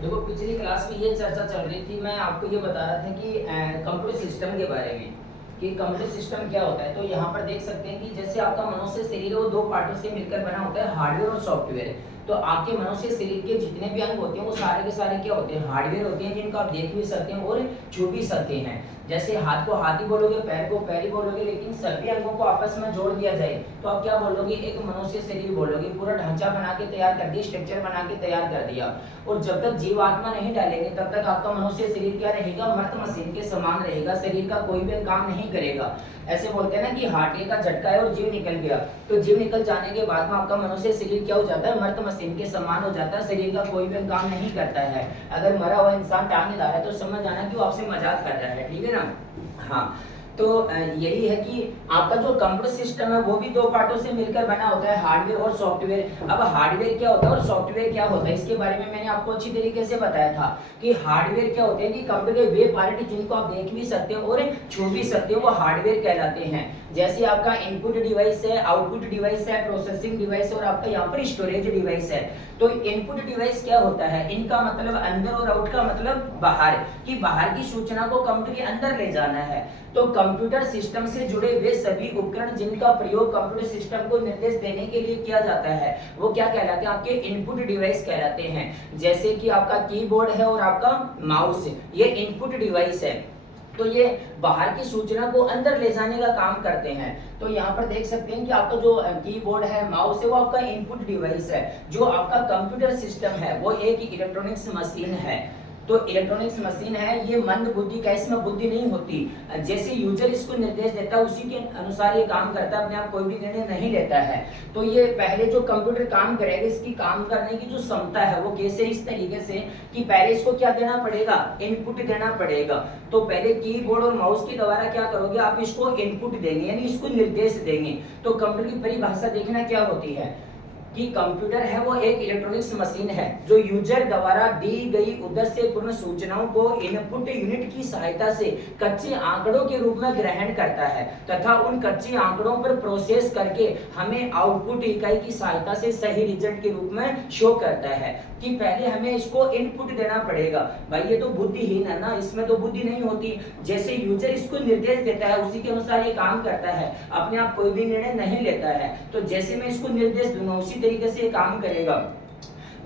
देखो पिछली क्लास में ये चर्चा चल रही थी, मैं आपको ये बता रहा था कि कंप्यूटर सिस्टम के बारे में कि कंप्यूटर सिस्टम क्या होता है। तो यहाँ पर देख सकते हैं कि जैसे आपका मनुष्य शरीर है वो दो पार्टों से मिलकर बना होता है, हार्डवेयर और सॉफ्टवेयर। तो आपके मनुष्य शरीर के जितने भी अंग होते हैं वो सारे के सारे क्या होते हैं, हार्डवेयर होते हैं, जिनको आप देख भी सकते हैं और छू भी सकते हैं। जैसे हाथ को हाथ ही बोलोगे, पैर को पैर ही बोलोगे, लेकिन सभी अंगों को आपस में जोड़ दिया जाए तो आप क्या बोलोगे, एक मनुष्य शरीर बोलोगे। पूरा ढांचा बना के तैयार कर दिया, स्ट्रक्चर बना के तैयार कर दिया। और जब तक जीवात्मा नहीं डालेंगे तब तक आपका मनुष्य शरीर क्या रहेगा, मर्त मशीन के समान रहेगा, शरीर का कोई भी काम नहीं करेगा। ऐसे बोलते हैं ना कि हार्ट का झटका है और जीव निकल गया, तो जीव निकल जाने के बाद में आपका मनुष्य शरीर क्या हो जाता है, मर्त मशीन के समान हो जाता है, शरीर का कोई भी काम नहीं करता है। अगर मरा हुआ इंसान टांग ला रहा है तो समझ जाना कि वो आपसे मजाक कर रहा है, ठीक है ना। हाँ, तो यही है कि आपका जो कंप्यूटर सिस्टम है वो भी दो पार्टों से मिलकर बना होता है, हार्डवेयर और सॉफ्टवेयर। अब हार्डवेयर क्या होता है और सॉफ्टवेयर क्या होता है, इसके बारे में मैंने आपको अच्छी तरीके से बताया था कि हार्डवेयर क्या होते हैं कि कंप्यूटर के वे पार्ट जिनको आप देख भी सकते हो और छू भी सकते हो, वो हार्डवेयर कहलाते हैं। जैसे आपका इनपुट डिवाइस है, आउटपुट डिवाइस है, प्रोसेसिंग डिवाइस और आपका यहाँ पर स्टोरेज डिवाइस है। तो इनपुट डिवाइस क्या होता है, इनका मतलब अंदर और आउट का मतलब बाहर, कि बाहर की सूचना को कंप्यूटर के अंदर ले जाना है। तो कंप्यूटर सिस्टम से जुड़े वे सभी उपकरण जिनका प्रयोग कंप्यूटर सिस्टम को निर्देश देने के लिए किया जाता है वो क्या कहलाते हैं, आपके इनपुट डिवाइस कहलाते हैं। जैसे कि आपका कीबोर्ड है और आपका माउस, ये इनपुट डिवाइस है। तो ये बाहर की सूचना को अंदर ले जाने का काम करते हैं। तो यहाँ पर देख सकते हैं कि आपका जो कीबोर्ड है, माउस है, वो आपका इनपुट डिवाइस है। जो आपका कंप्यूटर सिस्टम है वो एक इलेक्ट्रॉनिक्स मशीन है। तो इलेक्ट्रॉनिक्स मशीन है, ये मंद बुद्धि का, इसमें बुद्धि नहीं होती। जैसे यूजर इसको निर्देश देता है उसी के अनुसार ये काम करता है, अपने आप कोई भी निर्णय नहीं लेता है। तो ये पहले जो कंप्यूटर काम करेगा, इसकी काम करने की जो क्षमता है वो कैसे, इस तरीके से कि पहले इसको क्या देना पड़ेगा, इनपुट देना पड़ेगा। तो पहले कीबोर्ड और माउस के द्वारा क्या करोगे, आप इसको इनपुट देंगे यानी इसको निर्देश देंगे। तो कंप्यूटर की परिभाषा देखना क्या होती है कि कंप्यूटर है वो एक इलेक्ट्रॉनिक्स मशीन है जो यूजर द्वारा दी गई उद्देश्य पूर्ण सूचनाओं को इनपुट यूनिट की सहायता से कच्चे आंकड़ों के रूप में ग्रहण करता है तथा उन कच्चे आंकड़ों पर प्रोसेस करके हमें आउटपुट इकाई की सहायता से सही रिजल्ट के रूप में शो करता है। कि पहले हमें इसको इनपुट देना पड़ेगा। भाई ये तो बुद्धिहीन है ना, इसमें तो बुद्धि नहीं होती। जैसे यूजर इसको निर्देश देता है उसी के अनुसार ये काम करता है, अपने आप कोई भी निर्णय नहीं लेता है। तो जैसे मैं इसको निर्देश दूंगा उसी तरीके से काम करेगा।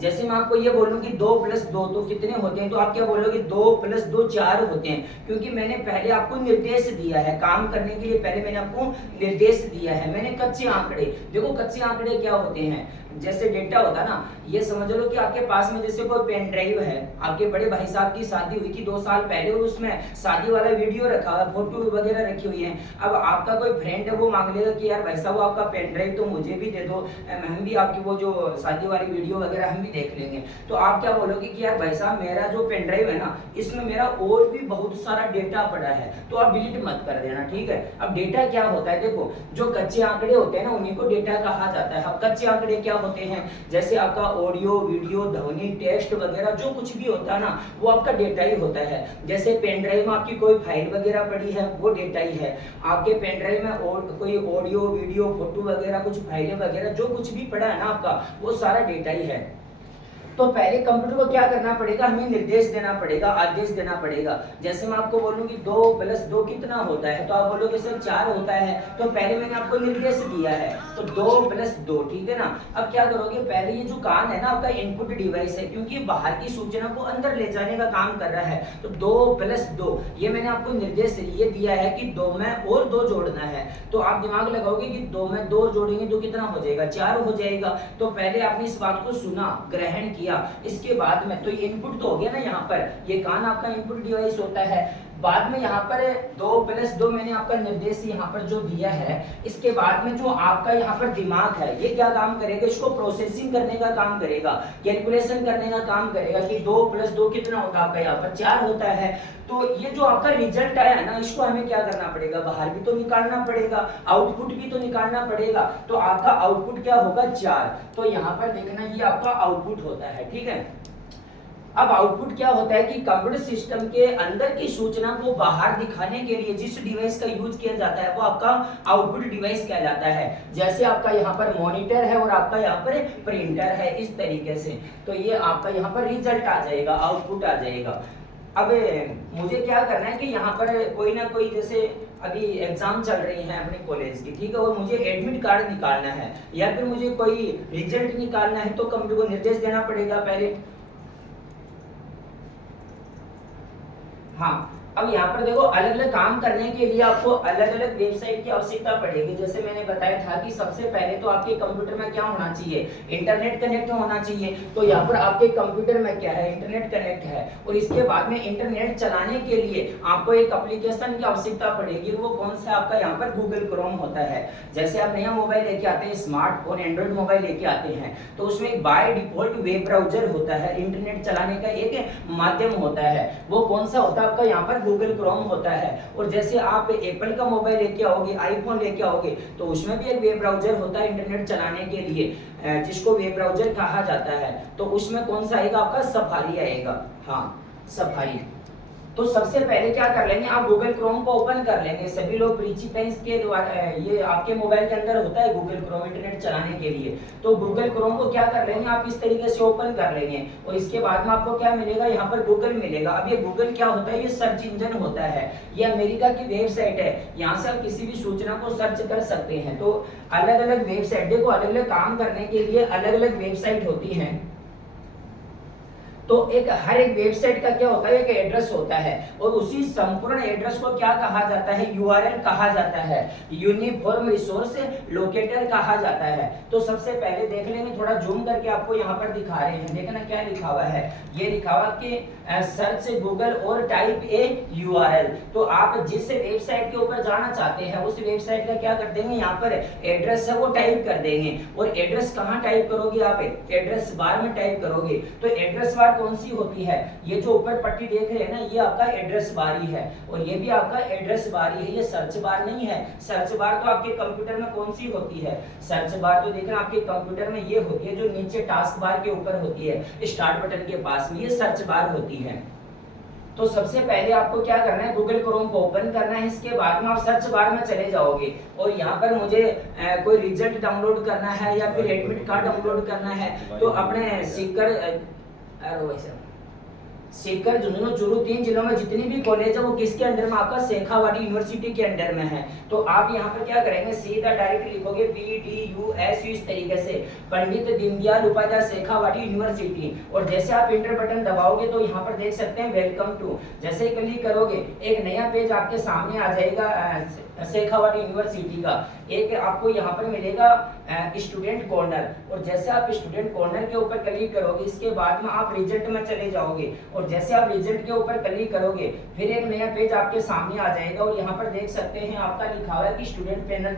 जैसे मैं आपको ये बोलूं कि 2 + 2 तो कितने होते हैं, तो आप क्या बोलोगे 2 + 2 4 होते हैं, क्योंकि मैंने पहले आपको निर्देश दिया है काम करने के लिए। पहले मैंने आपको निर्देश दिया है, मैंने कच्चे आंकड़े, देखो कच्चे आंकड़े क्या होते हैं, जैसे डेटा होता है ना, ये समझ लो कि आपके पास में जैसे कोई पेन ड्राइव है, आपके बड़े भाई साहब की शादी हुई थी 2 साल पहले और उसमें शादी वाला वीडियो रखा हुआ, फोटो वगैरह रखी हुई है। अब आपका कोई फ्रेंड है वो मांग लेगा कि यार भाई साहब आपका पेन ड्राइव तो मुझे भी दे दो, हम भी आपकी वो जो शादी वाली वीडियो वगैरह हम भी देख लेंगे। तो आप क्या बोलोगे कि यार भाई साहब मेरा जो पेन ड्राइव है ना इसमें मेरा और भी बहुत सारा डेटा पड़ा है, तो आप डिलीट मत कर देना, ठीक है। अब डेटा क्या होता है, देखो जो कच्चे आंकड़े होते हैं ना उन्हीं को डेटा कहा जाता है। अब कच्चे आंकड़े क्या होते हैं, जैसे आपका ऑडियो, वीडियो, ध्वनि, टेक्स्ट वगैरह जो कुछ भी होता है ना वो आपका डेटा ही होता है। जैसे पेन ड्राइव में आपकी कोई फाइल वगैरह पड़ी है वो डेटा ही है। आपके पेन ड्राइव में और कोई ऑडियो, वीडियो, फोटो वगैरह कुछ फाइलें वगैरह जो कुछ भी पड़ा है ना आपका वो सारा डेटा ही है। तो पहले कंप्यूटर को क्या करना पड़ेगा, हमें निर्देश देना पड़ेगा, आदेश देना पड़ेगा। जैसे मैं आपको बोलूं कि 2 + 2 कितना होता है, तो आप बोलोगे सर 4 होता है, तो पहले मैंने आपको निर्देश दिया है तो 2 + 2, ठीक है ना। अब क्या करोगे, पहले ये जो कान है ना आपका इनपुट डिवाइस है, क्योंकि बाहर की सूचना को अंदर ले जाने का काम कर रहा है, तो 2 + 2 ये मैंने आपको निर्देश ये दिया है कि 2 में और 2 जोड़ना है। तो आप दिमाग लगाओगे कि 2 में 2 जोड़ेंगे तो कितना हो जाएगा, 4 हो जाएगा। तो पहले आपने इस बात को सुना, ग्रहण किया, इसके बाद में तो इनपुट तो हो गया ना, यहाँ पर ये कान आपका इनपुट डिवाइस होता है। बाद में यहाँ पर 2 + 2 मैंने आपका निर्देश यहाँ पर जो दिया है, इसके बाद में जो आपका यहाँ पर दिमाग है ये क्या काम करेगा, इसको प्रोसेसिंग करने का काम करेगा, कैलकुलेशन करने का काम करेगा कि 2 + 2 कितना होता है, आपका यहाँ पर 4 होता है। तो ये जो आपका रिजल्ट आया है ना इसको हमें क्या करना पड़ेगा, बाहर भी तो निकालना पड़ेगा, आउटपुट भी तो निकालना पड़ेगा। तो आपका आउटपुट क्या होगा, 4। तो यहाँ पर देखना ये आपका आउटपुट होता है, ठीक है। अब आउटपुट क्या होता है कि कंप्यूटर सिस्टम के अंदर की सूचना को बाहर दिखाने के लिए जिस डिवाइस का यूज किया जाता है वो आपका आउटपुट डिवाइस कहलाता है। जैसे आपका यहाँ पर मॉनिटर है और आपका यहाँ पर प्रिंटर है, इस तरीके से। तो ये आपका यहाँ पर रिजल्ट आ जाएगा, आउटपुट आ जाएगा। अब मुझे क्या करना है कि यहाँ पर कोई ना कोई, जैसे अभी एग्जाम चल रही है अपने कॉलेज की, ठीक है, और मुझे एडमिट कार्ड निकालना है या फिर मुझे कोई रिजल्ट निकालना है, तो कंप्यूटर को निर्देश देना पड़ेगा पहले। हाँ, अब यहाँ पर देखो, अलग अलग काम करने के लिए आपको अलग अलग वेबसाइट की आवश्यकता पड़ेगी। जैसे मैंने बताया था कि सबसे पहले तो आपके कंप्यूटर में क्या होना चाहिए, इंटरनेट कनेक्ट होना चाहिए। तो यहाँ पर आपके कंप्यूटर में क्या है, इंटरनेट कनेक्ट है। और इसके बाद में इंटरनेट चलाने के लिए आपको एक एप्लीकेशन की आवश्यकता पड़ेगी। वो कौन सा, आपका यहाँ पर गूगल क्रोम होता है। जैसे आप नया मोबाइल लेके आते हैं, स्मार्टफोन एंड्रॉइड मोबाइल लेके आते हैं, तो उसमें एक बाय डिफॉल्ट वेब ब्राउजर होता है, इंटरनेट चलाने का एक माध्यम होता है। वो कौन सा होता है, आपका यहाँ पर गूगल क्रोम होता है। और जैसे आप एप्पल का मोबाइल लेके आओगे, आईफोन लेके आओगे, तो उसमें भी एक वेब ब्राउजर होता है इंटरनेट चलाने के लिए, जिसको वेब ब्राउजर कहा जाता है। तो उसमें कौन सा आएगा, आपका सफारी आएगा। हाँ, सफारी। तो सबसे पहले क्या कर लेंगे, आप गूगल क्रोम को ओपन कर लेंगे। सभी लोग प्रिंसिपल्स के द्वारा, ये आपके मोबाइल के अंदर होता है गूगल क्रोम इंटरनेट चलाने के लिए। तो गूगल क्रोम को क्या कर लेंगे, आप इस तरीके से ओपन कर लेंगे और इसके बाद में आपको क्या मिलेगा, यहाँ पर गूगल मिलेगा। अब ये गूगल क्या होता है, ये सर्च इंजन होता है। ये अमेरिका की वेबसाइट है, यहाँ से आप किसी भी सूचना को सर्च कर सकते हैं। तो अलग अलग वेबसाइट, देखो अलग अलग काम करने के लिए अलग अलग वेबसाइट होती है। तो एक हर एक वेबसाइट का क्या होता है, एक एड्रेस होता है, और उसी संपूर्ण एड्रेस को क्या कहा जाता है, यूआरएल कहा जाता है, यूनिफॉर्म रिसोर्स लोकेटर कहा जाता है। तो सबसे पहले देख लेंगे, थोड़ा जूम करके आपको यहाँ पर दिखा रहे हैं। देखना क्या लिखा हुआ है, ये लिखा हुआ कि सर्च गूगल और टाइप ए यूआरएल। तो आप जिस वेबसाइट के ऊपर जाना चाहते हैं उस वेबसाइट का क्या कर देंगे, यहाँ पर एड्रेस है वो टाइप कर देंगे। और एड्रेस कहाँ टाइप करोगे, आप एड्रेस बार में टाइप करोगे। तो एड्रेस बार कौन सी होती है, ये जो ऊपर पट्टी देख रहे हैं ना, ये आपका एड्रेस बार ही है, और ये भी आपका एड्रेस बार ही है, ये सर्च बार नहीं है। सर्च बार तो आपके कंप्यूटर में कौन सी होती है, सर्च बार तो देखना आपके कंप्यूटर में ये होती है जो नीचे टास्क बार के ऊपर होती है, स्टार्ट बटन के पास में, ये सर्च बार होती है। तो सबसे पहले आपको क्या करना है, गूगल क्रोम को ओपन करना है। इसके बाद में आप सर्च बार में चले जाओगे और यहाँ पर मुझे कोई रिजल्ट डाउनलोड करना है या फिर एडमिट कार्ड डाउनलोड करना है, तो अपने सीकर झुंझुनू चूरू 3 जिलों में जितनी भी कॉलेज है वो किसके अंडर में, आपका शेखावाटी यूनिवर्सिटी के अंडर में है। तो आप यहाँ पर क्या करेंगे, सीधा डायरेक्ट लिखोगे PDUSU इस तरीके से, पंडित दीनदयाल उपाध्याय शेखावाटी यूनिवर्सिटी। और जैसे आप इंटर बटन दबाओगे तो यहाँ पर देख सकते हैं वेलकम टू, जैसे ही क्लिक करोगे एक नया पेज आपके सामने आ जाएगा शेखावाटी यूनिवर्सिटी का। एक आपको यहाँ पर मिलेगा स्टूडेंट कॉर्नर, और जैसे आप स्टूडेंट कॉर्नर के ऊपर क्लिक करोगे इसके बाद में आप रिजल्ट में चले जाओगे, और जैसे आप रिजल्ट के ऊपर क्लिक करोगे फिर एक नया पेज आपके सामने आ जाएगा। और यहाँ पर देख सकते हैं आपका लिखा हुआ है कि स्टूडेंट पैनल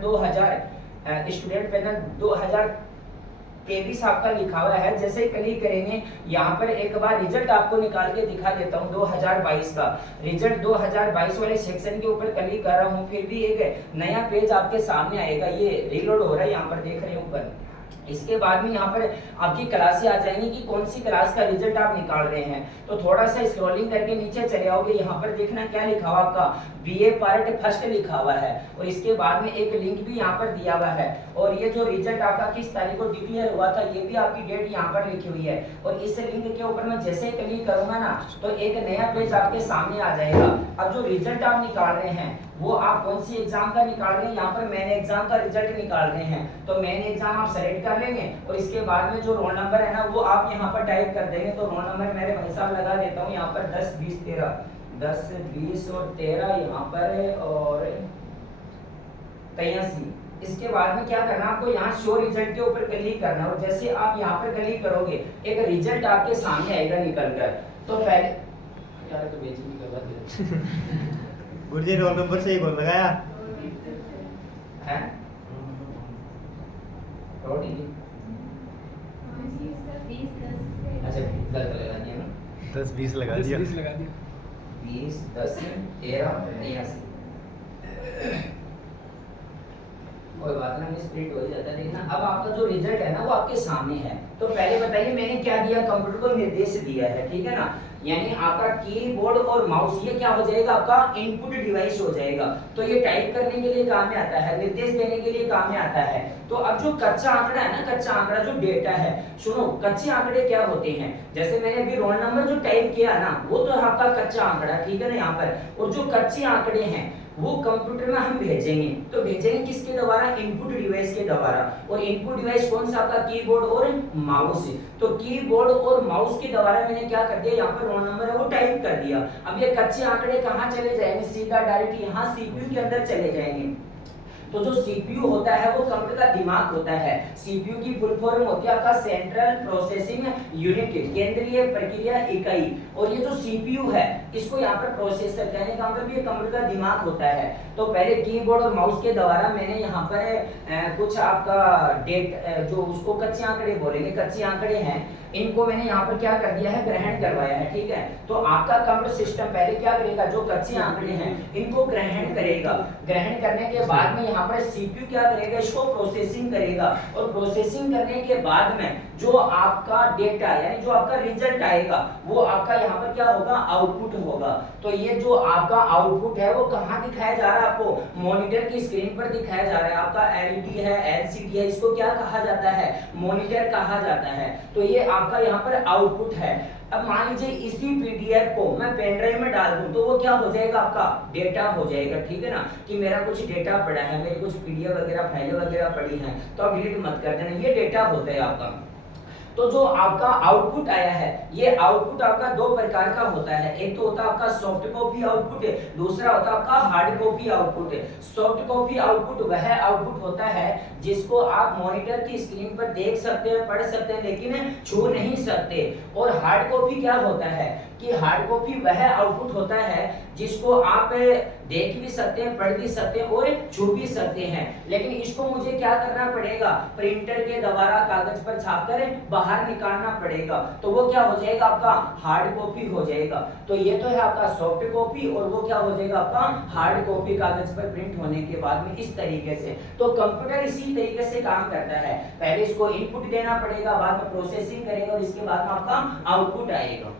2023 आपका लिखा हुआ है। जैसे ही क्लिक करेंगे यहाँ पर एक बार रिजल्ट आपको निकाल के दिखा देता हूँ 2022 का रिजल्ट। 2022 वाले सेक्शन के ऊपर क्लिक कर रहा हूँ, फिर भी एक नया पेज आपके सामने आएगा, ये रीलोड हो रहा है, यहाँ पर देख रहे हैं ऊपर। इसके बाद में यहाँ पर आपकी क्लासें आ जाएंगी कि कौन सी क्लास का रिजल्ट आप निकाल रहे हैं। तो थोड़ा सा स्क्रॉलिंग करके नीचे चले आओगे, यहाँ पर देखना क्या लिखा हुआ आपका BA पार्ट फर्स्ट लिखा हुआ है, और इसके बाद में एक लिंक भी यहाँ पर दिया हुआ है। और ये जो रिजल्ट आपका किस तारीख को डिक्लेयर हुआ था ये भी आपकी डेट यहाँ पर लिखी हुई है। और इस लिंक के ऊपर मैं जैसे ही क्लिक करूंगा ना तो एक नया पेज आपके सामने आ जाएगा। अब जो रिजल्ट आप निकाल रहे हैं वो आप कौन सी एग्जाम का निकाल रहे हैं, यहाँ पर मेन एग्जाम का रिजल्ट निकाल रहे हैं। तो मेन एग्जाम आप सेलेक्ट कर लेंगे और इसके बाद में जो रोल नंबर है ना वो आप यहाँ पर टाइप कर देंगे। तो रोल नंबर मेरे भाई साहब लगा देता हूँ यहाँ पर 10 20 13 10 20 और 13 यहाँ पर और 83। इसके बाद में क्या करना आपको यहाँ शो रिजल्ट के ऊपर क्लिक करना है, और जैसे आप यहाँ पर क्लिक करोगे एक रिजल्ट आपके सामने आएगा निकल कर। तो पहले यार तो बेइज्जती करवा दिया गुरुजी रोल नंबर सही बोल लगाया है रोटी अच्छा गलत लगा दिया ना 10 20 लगा दिया 20 लगा दिया 20 10 13 83। कोई बात ना, मिस प्रिंट हो ही जाता है। देखना अब आपका जो रिजल्ट है ना वो आपके सामने है। तो पहले बताइए मैंने क्या दिया, कंप्यूटर को निर्देश दिया है, ठीक है ना। यानी आपका कीबोर्ड और माउस ये क्या हो जाएगा, आपका इनपुट डिवाइस हो जाएगा। तो ये टाइप करने के लिए काम में आता है, निर्देश देने के लिए काम में आता है। तो अब जो कच्चा आंकड़ा है ना, कच्चा आंकड़ा जो डेटा है, सुनो कच्चे आंकड़े क्या होते हैं, जैसे मैंने अभी रोल नंबर जो टाइप किया ना वो तो आपका कच्चा आंकड़ा, ठीक है ना यहाँ पर। और जो कच्चे आंकड़े हैं वो कंप्यूटर में हम भेजेंगे, तो भेजेंगे किसके द्वारा, इनपुट डिवाइस के द्वारा। और इनपुट डिवाइस कौन सा, आपका कीबोर्ड और माउस। तो कीबोर्ड और माउस के द्वारा मैंने क्या कर दिया, यहाँ पर रोल नंबर है वो टाइप कर दिया। अब ये कच्चे आंकड़े कहाँ चले जाएंगे, सीधा डायरेक्ट यहाँ सीपीयू के अंदर चले जाएंगे। तो जो सीपीयू होता है वो कंप्यूटर का दिमाग होता है। सीपीयू की फुल फॉर्म होती है आपका सेंट्रल प्रोसेसिंग यूनिट, केंद्रीय प्रक्रिया इकाई। और ये जो सीपीयू है इसको यहाँ पर प्रोसेसर कहने का मतलब ये कंप्यूटर का दिमाग होता है। तो पहले कीबोर्ड और माउस के द्वारा मैंने यहाँ पर कुछ आपका जो उसको कच्चे आंकड़े बोलेंगे, कच्चे आंकड़े हैं, इनको मैंने यहाँ पर क्या कर दिया है, ग्रहण करवाया है, ठीक है। तो आपका कंप्यूटर सिस्टम पहले क्या करेगा, जो कच्चे आंकड़े हैं इनको ग्रहण करेगा। ग्रहण करने के बाद में यहाँ पर सीपीयू क्या करेगा, इसको प्रोसेसिंग करेगा। और प्रोसेसिंग करने के बाद में जो आपका डेटा यानी जो आपका रिजल्ट आएगा वो आपका यहाँ पर क्या होगा, आउटपुट होगा। तो ये जो आपका आउटपुट है वो कहाँ दिखाया जा रहा है, आपको मॉनिटर की स्क्रीन पर दिखाया जा रहा है। आपका एलईडी है, एलसीडी है, इसको क्या कहा जाता है, मॉनिटर कहा जाता है। तो ये आपका यहाँ पर आउटपुट है। अब मान लीजिए इसी पीडीएफ को मैं पेन ड्राइव में डाल दूं तो वो क्या हो जाएगा, आपका डेटा हो जाएगा, ठीक है ना। कि मेरा कुछ डेटा पड़ा है, मेरी कुछ पीडीएफ वगैरह फाइलें वगैरह पड़ी हैं, तो आप डिलीट मत कर देना, ये डेटा होता है आपका। तो जो आपका आउटपुट आया है, ये आउटपुट आपका दो प्रकार का होता है। एक तो होता है आपका सॉफ्ट कॉपी आउटपुट, दूसरा होता है आपका hard copy output. Soft copy output वह आउटपुट होता है जिसको आप मॉनिटर की स्क्रीन पर देख सकते हैं, पढ़ सकते हैं, लेकिन छू नहीं सकते। और हार्ड कॉपी क्या होता है कि हार्ड कॉपी वह आउटपुट होता है जिसको आप देख भी सकते हैं, पढ़ भी सकते हैं और छू भी सकते हैं। लेकिन इसको मुझे क्या करना पड़ेगा, प्रिंटर के द्वारा कागज पर छापकर बाहर निकालना पड़ेगा। तो वो क्या हो जाएगा, आपका हार्ड कॉपी हो जाएगा। तो ये तो है आपका सॉफ्ट कॉपी, और वो क्या हो जाएगा, आपका हार्ड कॉपी कागज पर प्रिंट होने के बाद में इस तरीके से। तो कंप्यूटर इसी तरीके से काम करता है, पहले इसको इनपुट देना पड़ेगा, बाद में प्रोसेसिंग करेगा और इसके बाद में आपका आउटपुट आएगा।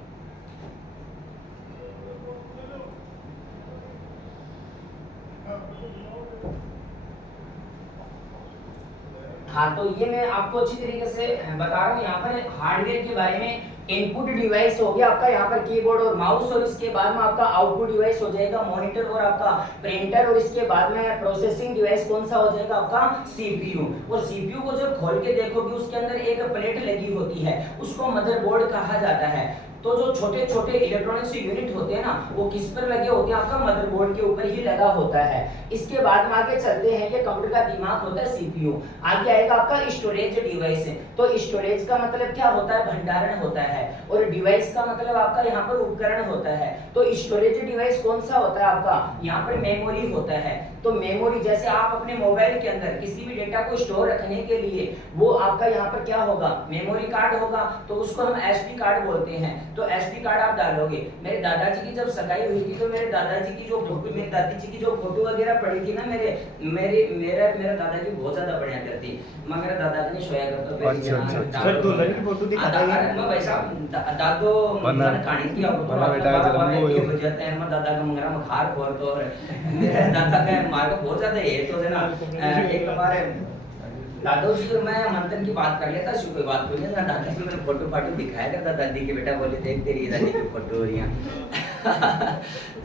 हाँ, तो ये मैं आपको अच्छी तरीके से बता रहा हूँ। यहाँ पर हार्डवेयर के बारे में, इनपुट डिवाइस हो गया आपका यहाँ पर कीबोर्ड और माउस, और इसके बाद में आपका आउटपुट डिवाइस हो जाएगा मॉनिटर और आपका प्रिंटर, और इसके बाद में प्रोसेसिंग डिवाइस कौन सा हो जाएगा, आपका सीपीयू। और सीपीयू को जब खोल के देखोगे उसके अंदर एक प्लेट लगी होती है, उसको मदरबोर्ड कहा जाता है। तो जो छोटे छोटे इलेक्ट्रॉनिक्स यूनिट होते हैं ना, वो किस पर लगे होते हैं, आपका मदरबोर्ड के ऊपर ही लगा होता है। इसके बाद में आगे चलते हैं, ये कंप्यूटर का दिमाग होता है सीपीयू। आगे आएगा आपका स्टोरेज डिवाइस। तो स्टोरेज का मतलब क्या होता है, भंडारण होता है, और डिवाइस का मतलब आपका यहाँ पर उपकरण होता है। तो स्टोरेज डिवाइस कौन सा होता है, आपका यहाँ पर मेमोरी होता है। तो मेमोरी, जैसे आप अपने मोबाइल के अंदर किसी भी डेटा को स्टोर रखने के लिए वो आपका यहाँ पर क्या होगा, मेमोरी कार्ड होगा, तो उसको हम एसडी कार्ड बोलते हैं। तो एसडी कार्ड आप डालोगे। मेरे दादाजी की जब सगाई हुई थी तो मेरे दादाजी की जो फोटो, मेरी दादी जी की जो फोटो वगैरह पड़ी थी ना, मेरा दादाजी बहुत ज्यादा बढ़िया करती। मैं मेरा दादा नहीं सोया करता। अच्छा सर, दुल्हन की फोटो दिखाता है। मैं वैसा दादो मन कहानी की अब तो बेटा जन्म हो जाता है। मैं दादा का मंगरा में खार खोर तो मेरे दादा का मार को बहुत ज्यादा है। तो ना एक बार दादो जी को मैं मंथन की बात कर लेता, कोई बात बोली ना, दादा जी मैंने फोटो फाटो दिखाया करता दादी के, बेटा बोले देख तेरी दादी की फोटो हो रही है।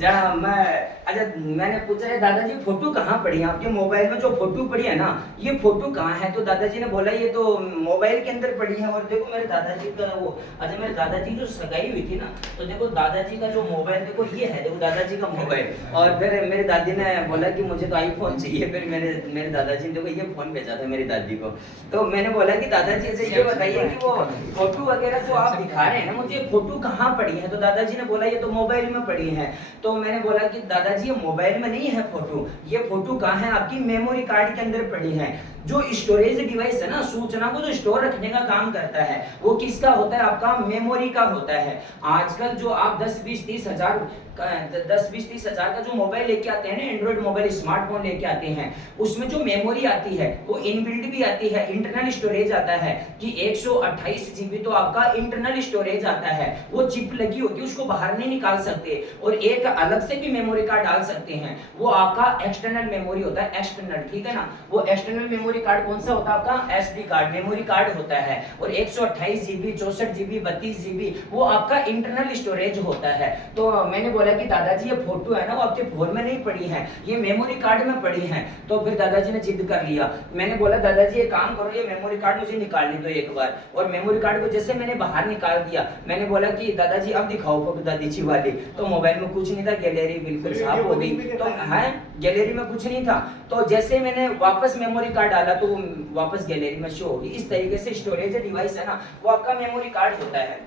जहाँ मैं अच्छा मैंने पूछा है दादाजी फोटो कहाँ पड़ी है, आपके मोबाइल में जो फोटो पड़ी है ना, ये फोटो कहाँ है। तो दादाजी ने बोला ये तो मोबाइल के अंदर पड़ी है। और देखो मेरे दादाजी का वो, अच्छा मेरे दादाजी जो सगाई हुई थी ना, तो देखो दादाजी का जो मोबाइल, देखो ये है, देखो दादाजी का मोबाइल। और फिर मेरे दादी ने बोला कि मुझे तो आईफोन चाहिए। फिर मेरे दादाजी ने देखो ये फोन भेजा था मेरी दादी को। तो मैंने बोला कि दादाजी से ये बताइए कि वो फोटो वगैरह जो आप दिखा रहे हैं ना, मुझे फोटो कहाँ पड़ी है। तो दादाजी ने बोला ये तो मोबाइल में पड़ी है। तो मैंने बोला कि दादाजी ये मोबाइल में नहीं है फोटो, ये फोटो कहाँ है, आपकी मेमोरी कार्ड के अंदर पड़ी है। जो स्टोरेज डिवाइस है ना, सूचना को जो स्टोर रखने का काम करता है, वो किसका होता है, आपका मेमोरी का होता है। आजकल जो आप 10, 20, 30 हजार 10-20-30 हजार का जो मोबाइल लेके आते हैं ना, एंड्रॉइड मोबाइल स्मार्टफोन लेके आते हैं, उसमें जो मेमोरी आती है वो इनबिल्ट भी आती है, इंटरनल स्टोरेज आता है कि 128 जीबी तो आपका इंटरनल स्टोरेज आता है, वो चिप लगी होती है, उसको बाहर नहीं निकाल सकते। और एक अलग से भी मेमोरी कार्ड डाल सकते हैं, वो आपका एक्सटर्नल मेमोरी होता है, एक्सटर्नल, ठीक है ना। वो एक्सटर्नल मेमोरी कार्ड कौन सा होता है आपका, एसडी कार्ड मेमोरी कार्ड होता है। और 128 जीबी, 64 जीबी, 32 जीबी वो आपका इंटरनल स्टोरेज होता है। तो मैंने बोला कि दादाजी ये फोटो है ना वो आपके फोन में नहीं पड़ी है, ये मेमोरी कार्ड में पड़ी है। तो फिर दादाजी ने जिद कर लिया। मैंने बोला दादाजी ये काम करो, ये मेमोरी कार्ड मुझे निकालने दो एक बार। और मेमोरी कार्ड को जैसे मैंने बाहर निकाल दिया, मैंने बोला कि दादाजी अब दिखाओ फोटो दादीजी वाली। तो मोबाइल में कुछ नहीं था, गैलरी बिल्कुल साफ हो गई। तो हाँ, गैलरी में कुछ नहीं था। तो जैसे मैंने वापस मेमोरी कार्ड डाला तो वो वापस गैलरी में शो होगी। इस तरीके से स्टोरेज डिवाइस है ना वो आपका मेमोरी कार्ड होता है।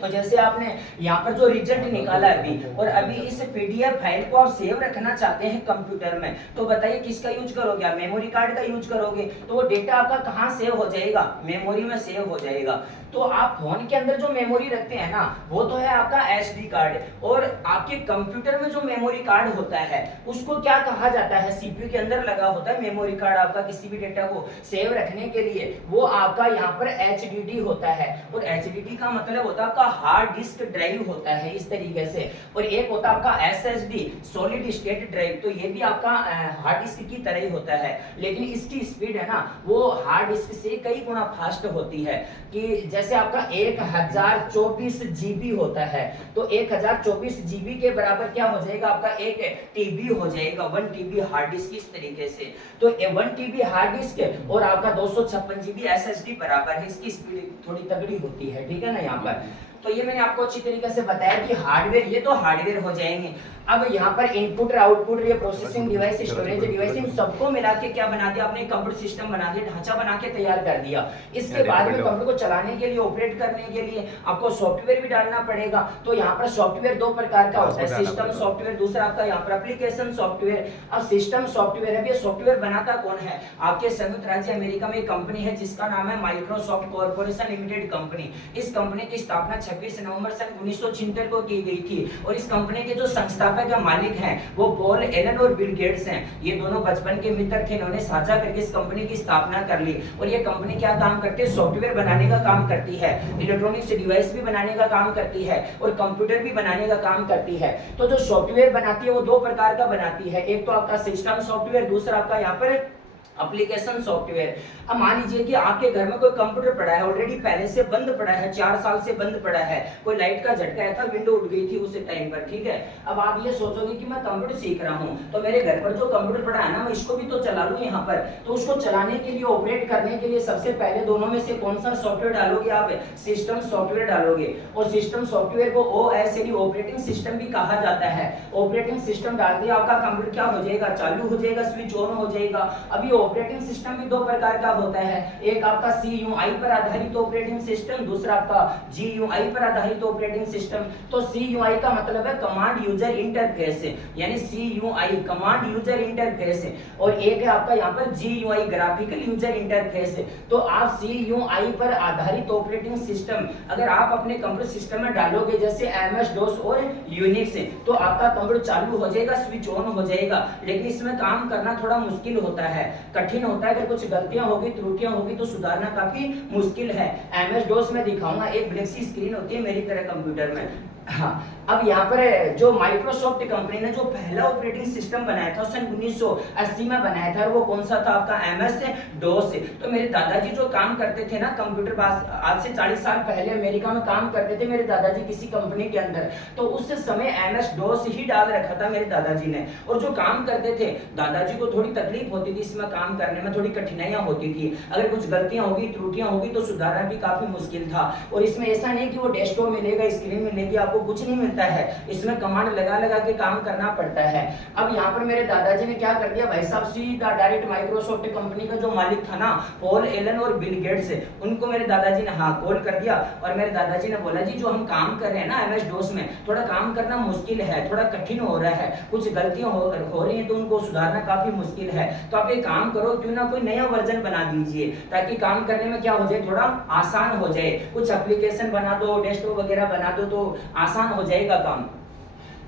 तो जैसे आपने यहाँ पर जो रिजल्ट निकाला अभी, और अभी इस पीडीएफ फाइल को आप सेव रखना चाहते हैं कंप्यूटर में, तो बताइए किसका यूज करोगे आप, मेमोरी कार्ड का यूज करोगे। तो वो डेटा आपका कहाँ सेव हो जाएगा, मेमोरी में सेव हो जाएगा। तो आप फोन के अंदर जो मेमोरी रखते हैं ना वो तो है आपका एसडी कार्ड, और आपके कंप्यूटर में जो मेमोरी कार्ड होता है उसको क्या कहा जाता है, सीपीयू के अंदर लगा होता है मेमोरी कार्ड आपका किसी भी डेटा को सेव रखने के लिए, वो आपका यहाँ पर एचडीडी होता है। और एचडीडी का मतलब होता है आपका हार्ड डिस्क ड्राइव होता है इस तरीके से। और एक होता है आपका एसएसडी, सॉलिड स्टेट ड्राइव, तो ये भी आपका हार्ड डिस्क की तरह ही होता है, लेकिन इसकी स्पीड है ना वो हार्ड डिस्क से कई गुना फास्ट होती है। कि जैसे आपका 1024 जीबी होता है, तो 1024 जीबी के बराबर क्या हो जाएगा आपका, एक टीबी हो जाएगा, 1 टीबी हार्ड डिस्क इस तरीके से। तो 1 टीबी हार्ड डिस्क और आपका 256 जीबी एसएसडी बराबर है, इसकी स्पीड थोड़ी तगड़ी होती है, ठीक है ना। यहाँ पर तो ये मैंने आपको अच्छी तरीके से बताया कि हार्डवेयर, ये तो हार्डवेयर हो जाएंगे। अब यहाँ पर इनपुट और आउटपुट, ये प्रोसेसिंग डिवाइस, स्टोरेज डिवाइस, इन सबको मिला के क्या बना दिया आपने, कंप्यूटर सिस्टम बना दिया, ढांचा बना के तैयार कर दिया। इसके बाद में कंप्यूटर को चलाने के लिए, ऑपरेट करने के लिए आपको सॉफ्टवेयर भी डालना पड़ेगा। तो यहाँ पर सॉफ्टवेयर दो प्रकार का होता है, सिस्टम सॉफ्टवेयर, दूसरा आपका यहाँ पर एप्लीकेशन सॉफ्टवेयर। अब सिस्टम सॉफ्टवेयर है, ये सॉफ्टवेयर बनाता कौन है, आपके संयुक्त राज्य अमेरिका में एक कंपनी है जिसका नाम है माइक्रोसॉफ्ट कॉर्पोरेशन लिमिटेड कंपनी। इस कंपनी की स्थापना 26 नवंबर सन 1976 को की गई थी। और इस कंपनी के जो संस्थापक या मालिक हैं वो पॉल एलन और बिल गेट्स हैं। ये दोनों बचपन के मित्र थे, इन्होंने साझा करके इस कंपनी की स्थापना कर ली। और ये कंपनी क्या काम करती है, सॉफ्टवेयर बनाने का काम करती है, इलेक्ट्रॉनिक्स डिवाइस भी बनाने का काम करती है और कंप्यूटर भी बनाने का काम करती है। तो जो सॉफ्टवेयर बनाती है वो दो प्रकार का बनाती है, एक तो आपका सिस्टम सॉफ्टवेयर, दूसरा आपका यहाँ पर एप्लीकेशन सॉफ्टवेयर। अब मान लीजिए कि आपके घर में कोई कंप्यूटर पड़ा है, ऑलरेडी पहले से बंद पड़ा है, 4 साल से बंद पड़ा है, कोई लाइट का झटका आया था, विंडो उठ गई थी उस टाइम पर, ठीक है। अब आप ये सोचोगे कि मैं कंप्यूटर सीख रहा हूं तो मेरे घर पर जो कंप्यूटर पड़ा है ना मैं इसको भी तो चला लूं यहाँ पर। तो उसको चलाने के लिए, ऑपरेट करने के लिए सबसे पहले दोनों में से कौन सा सॉफ्टवेयर डालोगे आप, सिस्टम सॉफ्टवेयर डालोगे। और सिस्टम सॉफ्टवेयर को ओएस यानी ऑपरेटिंग सिस्टम भी कहा जाता है। ऑपरेटिंग सिस्टम डाल दिया आपका कंप्यूटर क्या हो जाएगा, चालू हो जाएगा, स्विच ऑन हो जाएगा। अभी ऑपरेटिंग सिस्टम भी दो प्रकार का होता है, एक आपका CUI पर आधारित ऑपरेटिंग सिस्टम, दूसरा आपका GUI पर आधारित ऑपरेटिंग सिस्टम। तो CUI का मतलब है कमांड यूजर इंटरफेस, यानी CUI कमांड यूजर इंटरफेस, और एक है आपका यहाँ पर GUI ग्राफिकल यूजर इंटरफेस। तो आप CUI पर आधारित ऑपरेटिंग सिस्टम अगर आप अपने कंप्यूटर सिस्टम में डालोगे जैसे MS DOS और यूनिक्स, तो आपका कंप्यूटर चालू हो जाएगा, स्विच ऑन हो जाएगा। लेकिन इसमें काम करना थोड़ा मुश्किल होता है, कठिन होता है। अगर कुछ गलतियां होगी, त्रुटियां होगी तो सुधारना काफी मुश्किल है। MS DOS में दिखाऊंगा, एक ब्लैक सी स्क्रीन होती है मेरी तरह कंप्यूटर में। हाँ, अब यहाँ पर जो माइक्रोसॉफ्ट कंपनी ने जो पहला ऑपरेटिंग सिस्टम बनाया था सन 1980 में बनाया था, और वो कौन सा था आपका MS DOS। तो मेरे दादाजी जो काम करते थे ना कंप्यूटर, आज से 40 साल पहले अमेरिका में काम करते थे मेरे दादाजी किसी कंपनी के अंदर, तो उस समय MS DOS ही डाल रखा था मेरे दादाजी ने। और जो काम करते थे दादाजी को थोड़ी तकलीफ होती थी इसमें काम करने में, थोड़ी कठिनाइयां होती थी। अगर कुछ गलतियां होगी, त्रुटियां होगी तो सुधारना भी काफी मुश्किल था। और इसमें ऐसा नहीं कि वो डेस्कटॉप मिलेगा, स्क्रीन मिलेगी, आपको कुछ नहीं मिलता है, इसमें कमांड लगा लगा के काम करना पड़ता है। अब यहाँ पर मेरे दादाजी ने क्या कर दिया भाई साहब, सीधा डायरेक्ट माइक्रोसॉफ्ट कंपनी का जो मालिक था ना पॉल एलन और बिल गेट्स, उनको मेरे दादाजी ने हाँ कॉल कर दिया। और मेरे दादाजी ने बोला जी जो हम काम कर रहे हैं ना MS DOS में, थोड़ा काम करना मुश्किल है, थोड़ा कठिन हो रहा है, कुछ गलतियां हो रही हैं तो उनको सुधारना काफी मुश्किल है। तो आप एक काम करो, क्यों ना कोई नया वर्जन बना दीजिए ताकि काम करने में क्या हो जाए, थोड़ा आसान हो जाए। कुछ एप्लीकेशन बना दो, डेस्कटॉप वगैरह बना दो तो आसान हो जाएगा काम।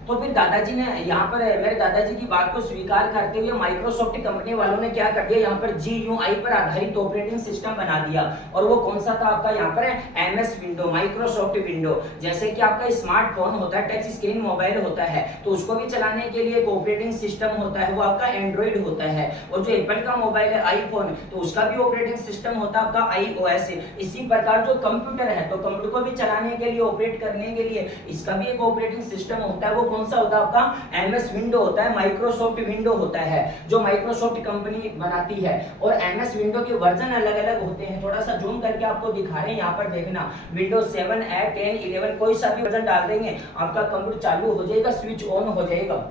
तो फिर दादाजी ने यहाँ पर मेरे दादाजी की बात को स्वीकार करते हुए माइक्रोसॉफ्ट कंपनी वालों ने क्या कर दिया, यहाँ पर GUI पर आधारित ऑपरेटिंग सिस्टम बना दिया। और वो कौन सा था आपका, यहाँ पर MS विंडो, माइक्रोसॉफ्ट विंडो। जैसे कि आपका स्मार्टफोन होता है, टच स्क्रीन मोबाइल होता है, तो उसको भी चलाने के लिए एक ऑपरेटिंग सिस्टम होता है, वो आपका एंड्रॉइड होता है। और जो एप्पल का मोबाइल है आईफोन, तो उसका भी ऑपरेटिंग सिस्टम होता है आपका iOS। इसी प्रकार जो कंप्यूटर है, तो कंप्यूटर को भी चलाने के लिए, ऑपरेट करने के लिए इसका भी एक ऑपरेटिंग सिस्टम होता है। वो कौन सा होता है आपका MS विंडो होता है, माइक्रोसॉफ्ट विंडो होता है, जो माइक्रोसॉफ्ट कंपनी बनाती है। और MS विंडो के वर्जन अलग अलग होते हैं, थोड़ा सा जूम करके आपको दिखा रहे हैं, यहाँ पर देखना, विंडोज 7, 8, 10, 11 कोई सा भी वर्जन डाल देंगे आपका कंप्यूटर चालू हो जाएगा, स्विच ऑन हो जाएगा।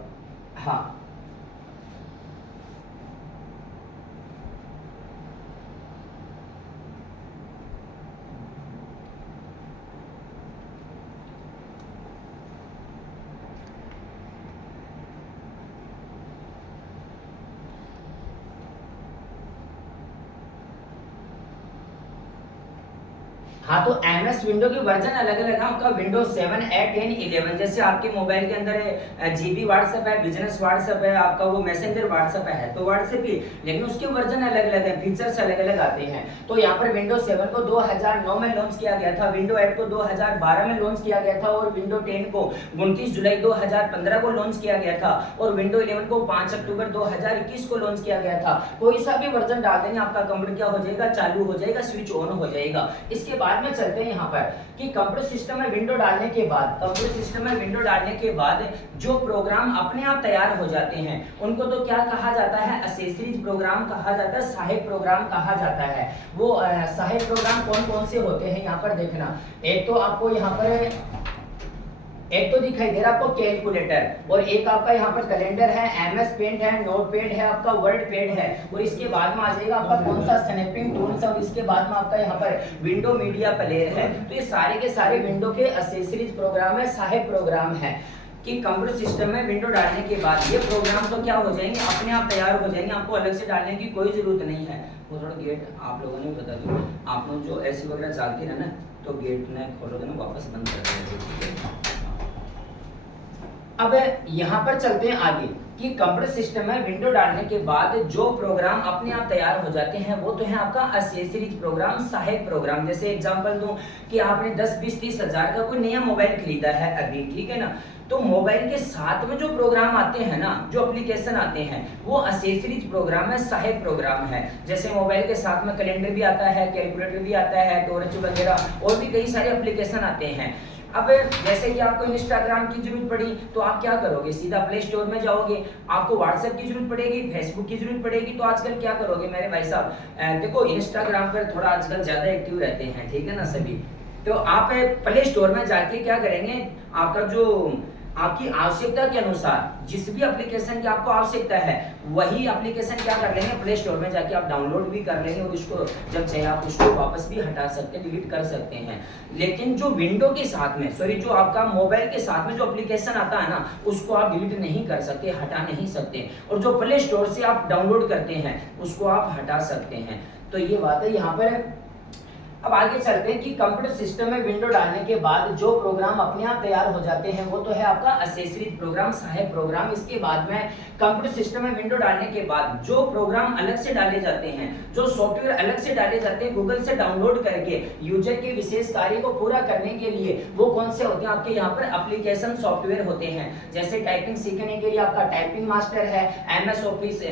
हाँ, हाँ, तो MS विंडो के वर्जन अलग अलग है आपका, विंडोज 7, 8, 10, 11। जैसे आपके मोबाइल के अंदर GB व्हाट्सएप है, बिजनेस व्हाट्सएप है, आपका वो मैसेंजर व्हाट्सएप है, तो व्हाट्सएप ही, लेकिन उसके वर्जन अलग अलग है, फीचर्स अलग अलग आते हैं। तो यहाँ पर विंडोज 7 को 2009 में लॉन्च किया गया था, विंडो 8 को 2012 में लॉन्च किया गया था, और विंडो 10 को 29 जुलाई 2015 को लॉन्च किया गया था, और विंडो 11 को 5 अक्टूबर 2021 को लॉन्च किया गया था। कोई सा भी वर्जन डाल देंगे आपका कंप्यूटर क्या हो जाएगा, चालू हो जाएगा, स्विच ऑन हो जाएगा। इसके बाद में चलते हैं यहाँ पर कि कंप्यूटर सिस्टम में विंडो डालने के बाद, कंप्यूटर सिस्टम में विंडो डालने के बाद जो प्रोग्राम अपने आप तैयार हो जाते हैं उनको तो क्या कहा जाता है, एक्सेसरीज प्रोग्राम कहा जाता है, सहायक प्रोग्राम कहा जाता है। वो सहायक प्रोग्राम कौन कौन से होते हैं यहाँ पर देखना। एक तो आपको यहाँ पर एक तो दिखाई दे रहा है आपको कैलकुलेटर, और एक आपका यहाँ पर कैलेंडर है, MS पेंट है, नोटपैड है, आपका वर्ड पैड है, और इसके बाद में आ जाएगा आपका कौन सा, स्नैपिंग टूल्स, और इसके बाद में आपका यहाँ पर विंडो मीडिया प्लेयर है। तो ये सारे के सारे विंडो के एक्सेसरीज प्रोग्राम है, सहायक प्रोग्राम है कि कंप्यूटर सिस्टम में विंडो डालने के बाद ये प्रोग्राम तो क्या हो जाएंगे, अपने आप तैयार हो जाएंगे, आपको अलग से डालने की कोई जरूरत नहीं है। वो थोड़ा गेट आप लोगों ने बता दो, आप लोग जो ऐसी वगैरह चलती है ना, तो गेट ने खोलोगे ना वापस बंद कर देंगे। अब यहाँ पर चलते हैं आगे कि कंप्यूटर सिस्टम में विंडो डालने के बाद जो प्रोग्राम अपने आप तैयार हो जाते हैं वो तो है आपका एक्सेसरीज प्रोग्राम, सहायक प्रोग्राम। जैसे एग्जांपल दूं कि आपने 10, 20, 30 हजार का कोई नया मोबाइल खरीदा है अभी, ठीक है ना, तो मोबाइल के साथ में जो प्रोग्राम आते हैं ना, जो एप्लीकेशन आते हैं, वो एक्सेसरीज प्रोग्राम है, सहायक प्रोग्राम है। जैसे मोबाइल के साथ में कैलेंडर भी आता है, कैलकुलेटर भी आता है, टॉर्च वगैरह और भी कई सारे एप्लीकेशन आते हैं। अब जैसे कि आपको इंस्टाग्राम की जरूरत पड़ी तो आप क्या करोगे, सीधा प्ले स्टोर में जाओगे। आपको व्हाट्सएप की जरूरत पड़ेगी, फेसबुक की जरूरत पड़ेगी, तो आजकल क्या करोगे मेरे भाई साहब, देखो इंस्टाग्राम पर थोड़ा आजकल ज्यादा एक्टिव रहते हैं, ठीक है ना सभी, तो आप प्ले स्टोर में जाके क्या करेंगे, आपका जो आपकी आवश्यकता के अनुसार जिस भी एप्लीकेशन की आपको आवश्यकता है वही एप्लीकेशन क्या कर लेंगे, प्ले स्टोर में जाके आप डाउनलोड भी कर लेंगे, और उसको जब चाहे आप उसको वापस भी हटा सकते हैं, डिलीट कर सकते हैं। लेकिन जो विंडो के साथ में, सॉरी, जो आपका मोबाइल के साथ में जो एप्लीकेशन आता है ना, उसको आप डिलीट नहीं कर सकते, हटा नहीं सकते, और जो प्ले स्टोर से आप डाउनलोड करते हैं उसको आप हटा सकते हैं। तो ये बात है यहाँ पर। अब आगे चलते हैं कि कंप्यूटर सिस्टम में विंडो डालने के बाद जो प्रोग्राम अपने आप तैयार हो जाते हैं वो तो है आपका एक्सेसरीज प्रोग्राम, सहायक प्रोग्राम। इसके बाद में कंप्यूटर सिस्टम में विंडो डालने के बाद जो प्रोग्राम अलग से डाले जाते हैं, जो सॉफ्टवेयर अलग से डाले जाते हैं गूगल से डाउनलोड करके यूजर के विशेष कार्य को पूरा करने के लिए, वो कौन से होते हैं आपके यहाँ पर एप्लीकेशन सॉफ्टवेयर होते हैं। जैसे टाइपिंग सीखने के लिए आपका टाइपिंग मास्टर है, MS ऑफिस,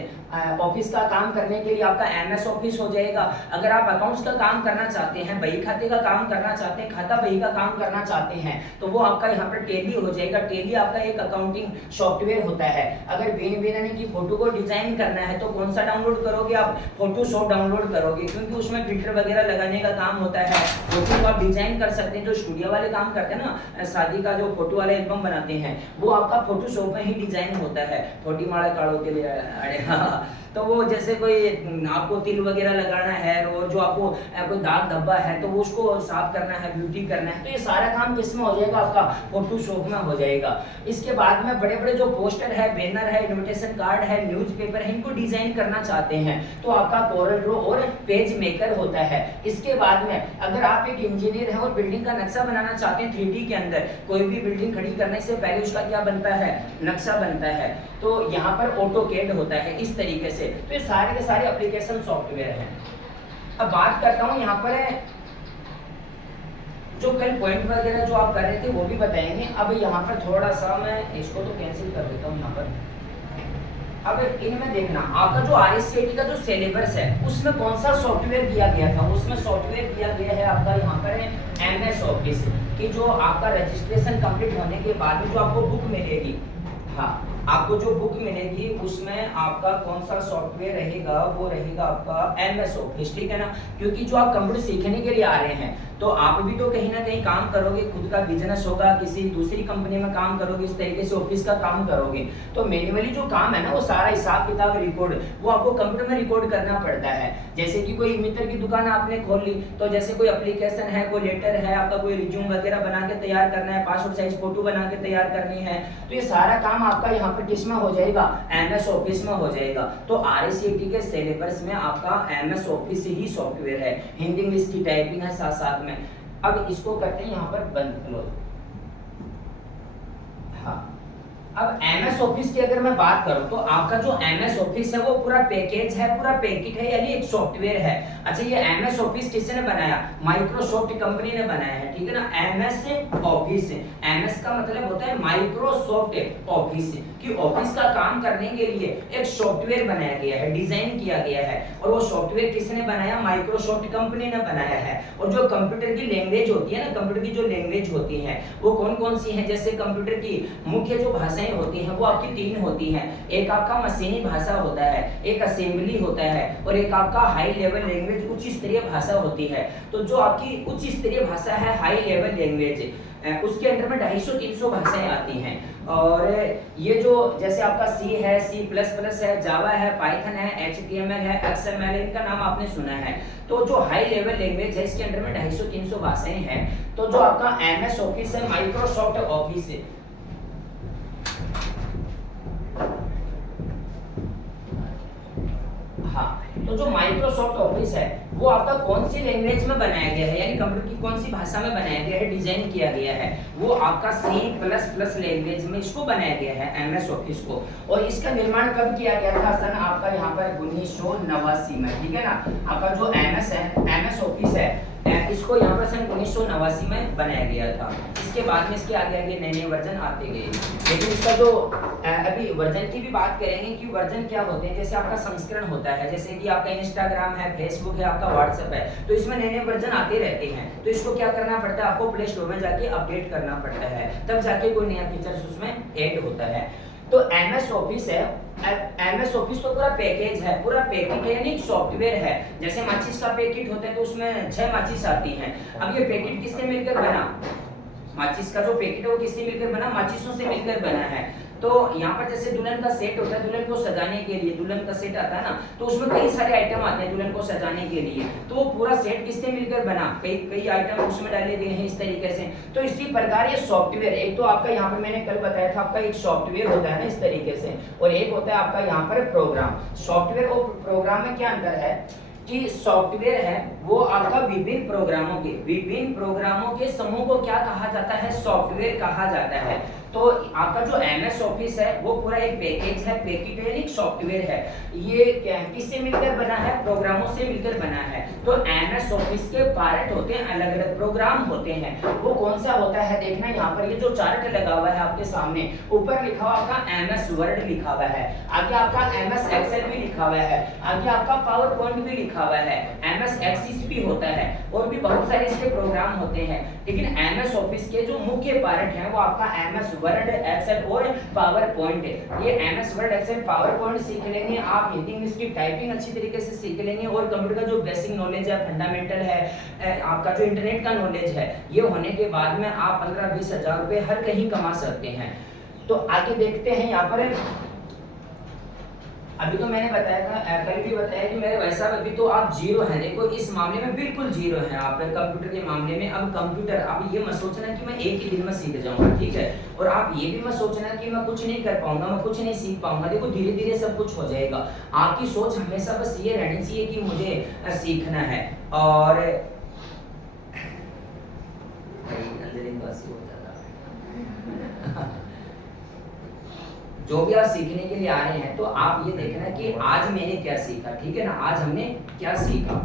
ऑफिस का काम करने के लिए आपका MS ऑफिस हो जाएगा। अगर आप अकाउंट्स का काम करना चाहते हैं, बही खाते का काम करना चाहते हैं, खाता बही का काम करना चाहते हैं, तो वो आपका यहाँ पर टैली हो जाएगा। टैली आपका एक अकाउंटिंग सॉफ्टवेयर होता है। अगर बेन बेनाने की फोटो को डिजाइन करना है तो कौन सा डाउनलोड करोगे आप, फोटोशॉप डाउनलोड करोगे, क्योंकि उसमें फिल्टर वगैरह लगाने का काम होता है। फोटो को आप डिजाइन कर सकते हैं, जो स्टूडियो वाले काम करते हैं ना, शादी का जो फोटो वाला एल्बम बनाते हैं, वो आपका फोटोशॉप में ही डिजाइन होता है। फोटी माड़ा काड़ों के लिए, अरे हाँ, तो वो जैसे कोई आपको तिल वगैरह लगाना है, और जो आपको कोई दाग धब्बा धब्बा है तो वो उसको साफ करना है, ब्यूटी करना है, तो ये सारा काम किस में हो जाएगा, आपका फोटोशॉप में हो जाएगा। इसके बाद में बड़े बड़े जो पोस्टर है, बैनर है, इनविटेशन कार्ड है, न्यूज़पेपर है, इनको डिजाइन करना चाहते हैं तो आपका कोरल ड्रॉ और पेज मेकर होता है। इसके बाद में अगर आप एक इंजीनियर हैं और बिल्डिंग का नक्शा बनाना चाहते हैं 3D के अंदर, कोई भी बिल्डिंग खड़ी करने से पहले उसका क्या बनता है, नक्शा बनता है, तो यहाँ पर ऑटोकैड होता है इस तरीके से। तो ये सारे के सारे एप्लीकेशन सॉफ्टवेयर हैं। अब बात करता हूँ यहाँ पर जो कल पॉइंट वगैरह जो आप कर रहे थे वो भी बताएंगे। अब यहाँ पर थोड़ा सा मैं इसको तो कैंसिल कर देता हूँ यहाँ पर। अब इनमें देखना आपका जो RSCIT का जो सिलेबस है उसमें कौन सा सॉफ्टवेयर दिया गया था, उसमें सॉफ्टवेयर दिया गया है आपका यहाँ पर MS ऑफिस की। जो आपका रजिस्ट्रेशन कंप्लीट होने के बाद में जो आपको बुक मिलेगी, हाँ आपको जो बुक मिलेगी उसमें आपका कौन सा सॉफ्टवेयर रहेगा, वो रहेगा आपका MS ऑफिस, ठीक है ना। क्योंकि जो आप कंप्यूटर सीखने के लिए आ रहे हैं तो आप भी तो कहीं ना कहीं काम करोगे, खुद का बिजनेस होगा, किसी दूसरी कंपनी में काम करोगे, इस तरीके से ऑफिस का काम करोगे, तो मैन्युअली जो काम है ना वो सारा हिसाब किताब रिकॉर्ड वो आपको कंप्यूटर में रिकॉर्ड करना पड़ता है। जैसे कि कोई मित्र की दुकान आपने खोल ली तो जैसे कोई एप्लीकेशन है, कोई लेटर है, आपका कोई रिज्यूम वगैरह बना के तैयार करना है, पासपोर्ट साइज फोटो बना के तैयार करनी है, तो ये सारा काम आपका यहाँ पर किस में हो जाएगा, MS ऑफिस में हो जाएगा। तो RSCIT के सिलेबस में आपका MS ऑफिस ही सॉफ्टवेयर है, हिंदी इंग्लिश की टाइपिंग है साथ साथ में। अब इसको करते हैं यहाँ पर बंद, क्लोज। हाँ अब MS ऑफिस की अगर मैं बात करूं तो आपका जो MS ऑफिस है वो पूरा पैकेज है, पूरा पैकेट है, यानी एक सॉफ्टवेयर है। अच्छा ये MS ऑफिस किसने बनाया, माइक्रोसॉफ्ट कंपनी ने बनाया है, ठीक है ना। MS ऑफिस, MS का मतलब होता है माइक्रोसॉफ्ट ऑफिस, कि ऑफिस का काम करने के लिए एक सॉफ्टवेयर बनाया गया है, डिजाइन किया गया है, और वो सॉफ्टवेयर किसने बनाया, माइक्रोसॉफ्ट कंपनी ने बनाया है। और जो कंप्यूटर की लैंग्वेज होती है ना, कंप्यूटर की जो लैंग्वेज होती है वो कौन कौन सी है, जैसे कंप्यूटर की मुख्य जो भाषाएं होती हैं वो आपकी 3 होती हैं। एक आपका मशीनी भाषा होता है, एक असेंबली होता है, और एक आपका हाई लेवल लैंग्वेज उच्च स्तरीय भाषा होती है। तो जो आपकी उच्च स्तरीय भाषा है, हाई लेवल लैंग्वेज, उसके अंदर में 250-300 भाषाएं आती हैं। और ये जो जैसे आपका C है, C++ है, जावा है, पाइथन है, HTML है, XML, इनका नाम आपने सुना है। तो जो हाई लेवल लैंग्वेज है इसके अंदर में 250-300 भाषाएं हैं। तो जो आपका MS ऑफिस है, माइक्रोसॉफ्ट ऑफिस है, हाँ तो जो माइक्रोसॉफ्ट ऑफिस है वो आपका कौन सी लैंग्वेज में बनाया गया है, यानी कंप्यूटर की कौन सी भाषा में बनाया गया है, डिजाइन किया गया है, वो आपका C++ लैंग्वेज में इसको बनाया गया है MS ऑफिस को। और इसका निर्माण कब किया गया था, सन आपका यहाँ पर 1989 में, ठीक है ना। आपका जो MS ऑफिस है इसको यहाँ पर सन 1989 में बनाया गया था। इसके बाद में इसके आगे आगे नए नए वर्जन आते गए, लेकिन इसका जो अभी वर्जन की भी बात करेंगे कि वर्जन क्या होते हैं। जैसे आपका संस्करण होता है, जैसे कि आपका इंस्टाग्राम है, फेसबुक है, आपका व्हाट्सएप है, तो इसमें नए नए वर्जन आते रहते हैं। तो इसको क्या करना पड़ता है, आपको प्ले स्टोर में जाके अपडेट करना पड़ता है, तब जाके कोई नया फीचर्स उसमें ऐड होता है। तो MS ऑफिस है, MS ऑफिस तो पूरा पैकेज है, पूरा पैकेट है, यानी सॉफ्टवेयर है। जैसे माचिस का पैकेट होता है तो उसमें 6 माचिस आती हैं। अब ये पैकेट किससे मिलकर बना, माचिस का जो पैकेट है वो किससे मिलकर बना, माचिसों से मिलकर बना है। तो यहाँ पर जैसे दुल्हन का सेट होता है, दुल्हन को सजाने के लिए दुल्हन का सेट आता है ना, तो उसमें कई सारे आइटम आते हैं दुल्हन को सजाने के लिए। तो वो पूरा सेट किससे मिलकर बना, कई आइटम उसमें डाले गए हैं इस तरीके से। तो इसी प्रकार ये सॉफ्टवेयर, एक तो आपका यहाँ पर मैंने कल बताया था आपका एक सॉफ्टवेयर होता है ना इस तरीके से, और एक होता है आपका यहाँ पर प्रोग्राम। सॉफ्टवेयर और प्रोग्राम में क्या अंतर है कि सॉफ्टवेयर है वो आपका विभिन्न प्रोग्रामों के समूह को क्या कहा जाता है, सॉफ्टवेयर कहा जाता है। तो आपका जो MS ऑफिस है वो पूरा एक पैकेज है, पैकेट है, एक सॉफ्टवेयर है। ये किससे मिलकर बना है, प्रोग्रामों से मिलकर बना है। तो MS ऑफिस के पार्ट होते हैं, अलग अलग प्रोग्राम होते हैं। वो कौन सा होता है देखना, यहाँ पर ये जो चार्ट लगा हुआ है आपके सामने, ऊपर लिखा हुआ आपका MS वर्ड लिखा हुआ है, आगे आपका MS एक्सेल भी लिखा हुआ है, आगे आपका पावर पॉइंट भी लिखा हुआ है, MS एक्सिस भी होता है, और भी बहुत सारे इसके प्रोग्राम होते हैं। लेकिन MS ऑफिस के जो मुख्य पार्ट हैं वो आपका MS वर्ड, एक्सेल और पावर पॉइंट है। ये MS word, excel, PowerPoint सीख लेंगे आप, हिंदी इंग्लिश की टाइपिंग अच्छी तरीके से सीख लेंगे, और कंप्यूटर का जो बेसिक नॉलेज है, फंडामेंटल है, आपका जो इंटरनेट का नॉलेज है, ये होने के बाद में आप 15-20 हजार रुपए हर कहीं कमा सकते हैं। तो आगे देखते हैं यहाँ पर अभी तो मैंने बताया था, कल भी बताया कि मेरे भाई साहब अभी तो आप जीरो हैं, देखो इस मामले में बिल्कुल जीरो हैं आप कंप्यूटर के मामले में। अब कंप्यूटर आप ये मत सोचना कि मैं एक ही दिन में सीख जाऊंगा, ठीक है, और आप ये भी मत सोचना कि मैं कुछ नहीं कर पाऊंगा, मैं कुछ नहीं सीख पाऊंगा। देखो धीरे धीरे सब कुछ हो जाएगा। आपकी सोच हमेशा बस ये रहनी चाहिए कि मुझे सीखना है। और हो जाता जो भी आप सीखने के लिए आ रहे हैं तो आप ये देखना कि आज मैंने क्या सीखा, ठीक है ना, आज हमने क्या सीखा।